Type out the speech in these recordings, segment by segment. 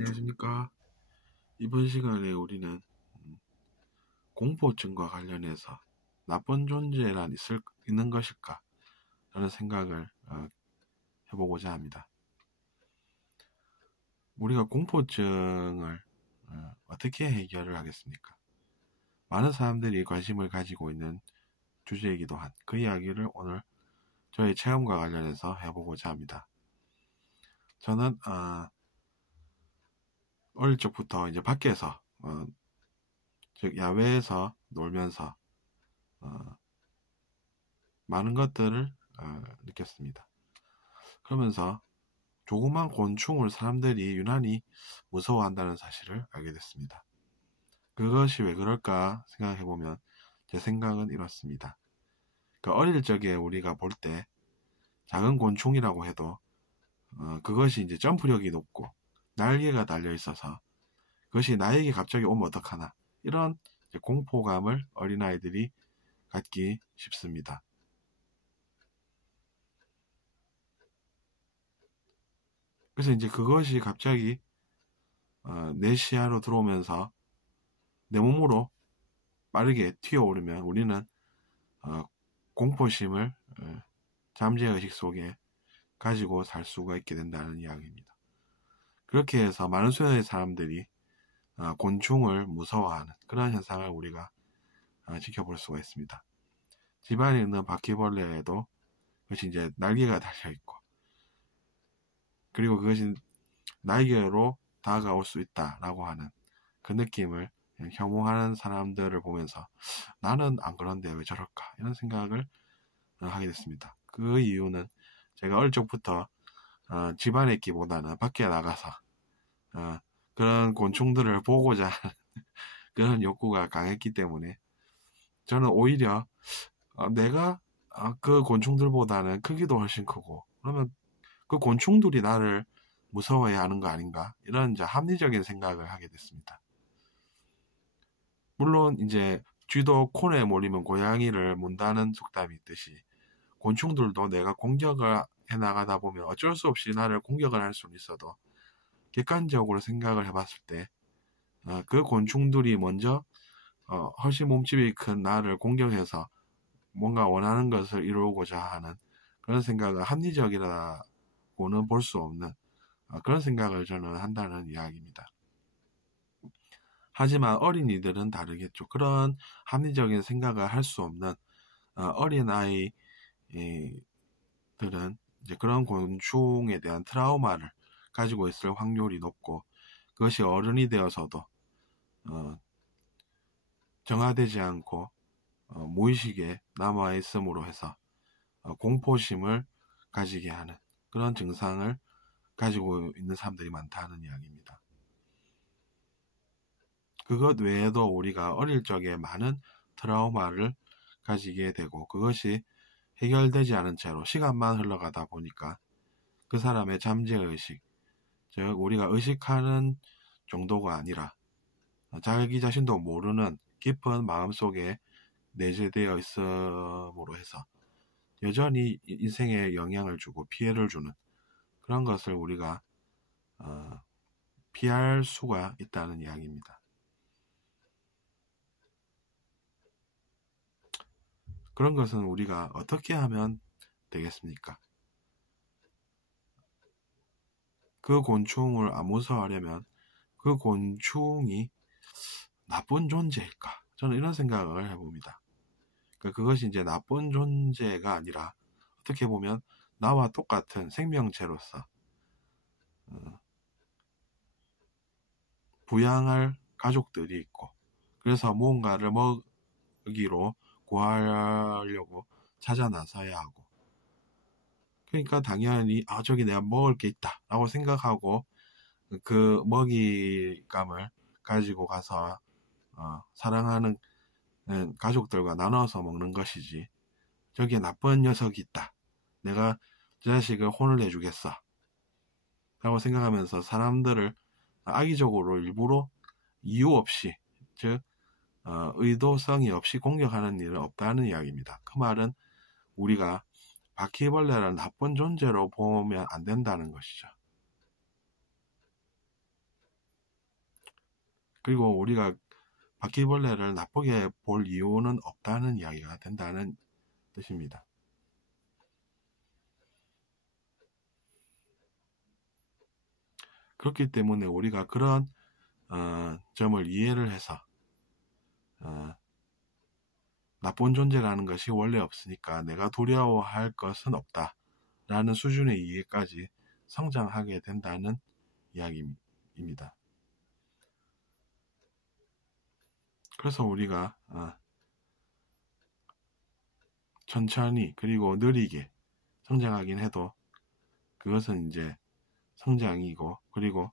안녕하십니까. 이번 시간에 우리는 공포증과 관련해서 나쁜 존재란 있는 것일까? 라는 생각을 해보고자 합니다. 우리가 공포증을 어떻게 해결을 하겠습니까? 많은 사람들이 관심을 가지고 있는 주제이기도 한 그 이야기를 오늘 저의 체험과 관련해서 해보고자 합니다. 저는 어릴 적부터 이제 밖에서 즉 야외에서 놀면서 많은 것들을 느꼈습니다. 그러면서 조그만 곤충을 사람들이 유난히 무서워한다는 사실을 알게 됐습니다. 그것이 왜 그럴까 생각해보면 제 생각은 이렇습니다. 그러니까 어릴 적에 우리가 볼 때 작은 곤충이라고 해도 그것이 이제 점프력이 높고 날개가 달려 있어서 그것이 나에게 갑자기 오면 어떡하나 이런 공포감을 어린아이들이 갖기 쉽습니다. 그래서 이제 그것이 갑자기 내 시야로 들어오면서 내 몸으로 빠르게 튀어오르면 우리는 공포심을 잠재의식 속에 가지고 살 수가 있게 된다는 이야기입니다. 그렇게 해서 많은 수의 사람들이 곤충을 무서워하는 그런 현상을 우리가 지켜볼 수가 있습니다. 집안에 있는 바퀴벌레에도 그것이 이제 날개가 달려있고 그리고 그것이 날개로 다가올 수 있다라고 하는 그 느낌을 혐오하는 사람들을 보면서 나는 안 그런데 왜 저럴까 이런 생각을 하게 됐습니다. 그 이유는 제가 어릴 적부터 집안에 있기보다는 밖에 나가서 그런 곤충들을 보고자 하는 그런 욕구가 강했기 때문에 저는 오히려 내가 그 곤충들보다는 크기도 훨씬 크고 그러면 그 곤충들이 나를 무서워해야 하는 거 아닌가 이런 이제 합리적인 생각을 하게 됐습니다. 물론 이제 쥐도 콘에 몰리면 고양이를 문다는 속담이 있듯이 곤충들도 내가 공격을 해나가다 보면 어쩔 수 없이 나를 공격을 할 수는 있어도 객관적으로 생각을 해봤을 때 그 곤충들이 먼저 훨씬 몸집이 큰 나를 공격해서 뭔가 원하는 것을 이루고자 하는 그런 생각은 합리적이라고는 볼 수 없는 그런 생각을 저는 한다는 이야기입니다. 하지만 어린이들은 다르겠죠. 그런 합리적인 생각을 할 수 없는 어린 아이들은 이제 그런 곤충에 대한 트라우마를 가지고 있을 확률이 높고 그것이 어른이 되어서도 정화되지 않고 무의식에 남아 있음으로 해서 공포심을 가지게 하는 그런 증상을 가지고 있는 사람들이 많다는 이야기입니다. 그것 외에도 우리가 어릴 적에 많은 트라우마를 가지게 되고 그것이 해결되지 않은 채로 시간만 흘러가다 보니까 그 사람의 잠재의식, 즉 우리가 의식하는 정도가 아니라 자기 자신도 모르는 깊은 마음속에 내재되어 있음으로 해서 여전히 인생에 영향을 주고 피해를 주는 그런 것을 우리가 피할 수가 있다는 이야기입니다. 그런 것은 우리가 어떻게 하면 되겠습니까? 그 곤충을 안 무서워하려면 그 곤충이 나쁜 존재일까? 저는 이런 생각을 해봅니다. 그것이 이제 나쁜 존재가 아니라 어떻게 보면 나와 똑같은 생명체로서 부양할 가족들이 있고 그래서 무언가를 먹이로 구하려고 찾아 나서야 하고 그러니까 당연히 저기 내가 먹을 게 있다 라고 생각하고 그 먹이감을 가지고 가서 사랑하는 가족들과 나눠서 먹는 것이지 저기에 나쁜 녀석이 있다 내가 저 자식을 혼을 내주겠어 라고 생각하면서 사람들을 악의적으로 일부러 이유 없이 즉 의도성이 없이 공격하는 일은 없다는 이야기입니다. 그 말은 우리가 바퀴벌레를 나쁜 존재로 보면 안 된다는 것이죠. 그리고 우리가 바퀴벌레를 나쁘게 볼 이유는 없다는 이야기가 된다는 뜻입니다. 그렇기 때문에 우리가 그런 점을 이해를 해서 나쁜 존재라는 것이 원래 없으니까 내가 두려워할 것은 없다 라는 수준의 이해까지 성장하게 된다는 이야기입니다. 그래서 우리가 천천히 그리고 느리게 성장하긴 해도 그것은 이제 성장이고, 그리고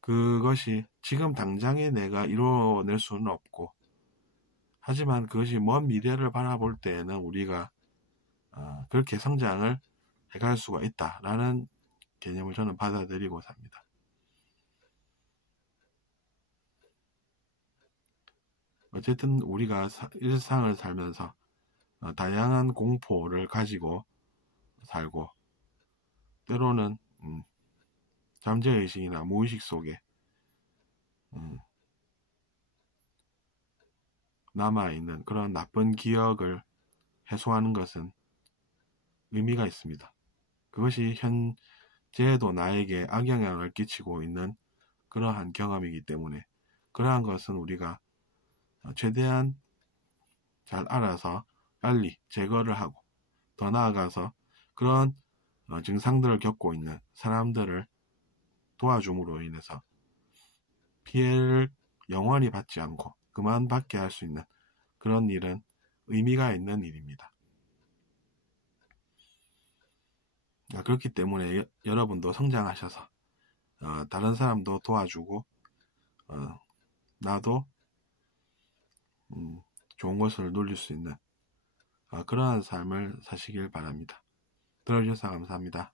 그것이 지금 당장에 내가 이뤄낼 수는 없고, 하지만 그것이 먼 미래를 바라볼 때에는 우리가 그렇게 성장을 해갈 수가 있다라는 개념을 저는 받아들이고 삽니다. 어쨌든 우리가 일상을 살면서 다양한 공포를 가지고 살고, 때로는 잠재의식이나 무의식 속에 남아있는 그런 나쁜 기억을 해소하는 것은 의미가 있습니다. 그것이 현재에도 나에게 악영향을 끼치고 있는 그러한 경험이기 때문에 그러한 것은 우리가 최대한 잘 알아서 빨리 제거를 하고, 더 나아가서 그런 증상들을 겪고 있는 사람들을 도와줌으로 인해서 피해를 영원히 받지 않고 그만 받게 할 수 있는 그런 일은 의미가 있는 일입니다. 그렇기 때문에 여러분도 성장하셔서 다른 사람도 도와주고 나도 좋은 것을 누릴 수 있는 그러한 삶을 사시길 바랍니다. 들어주셔서 감사합니다.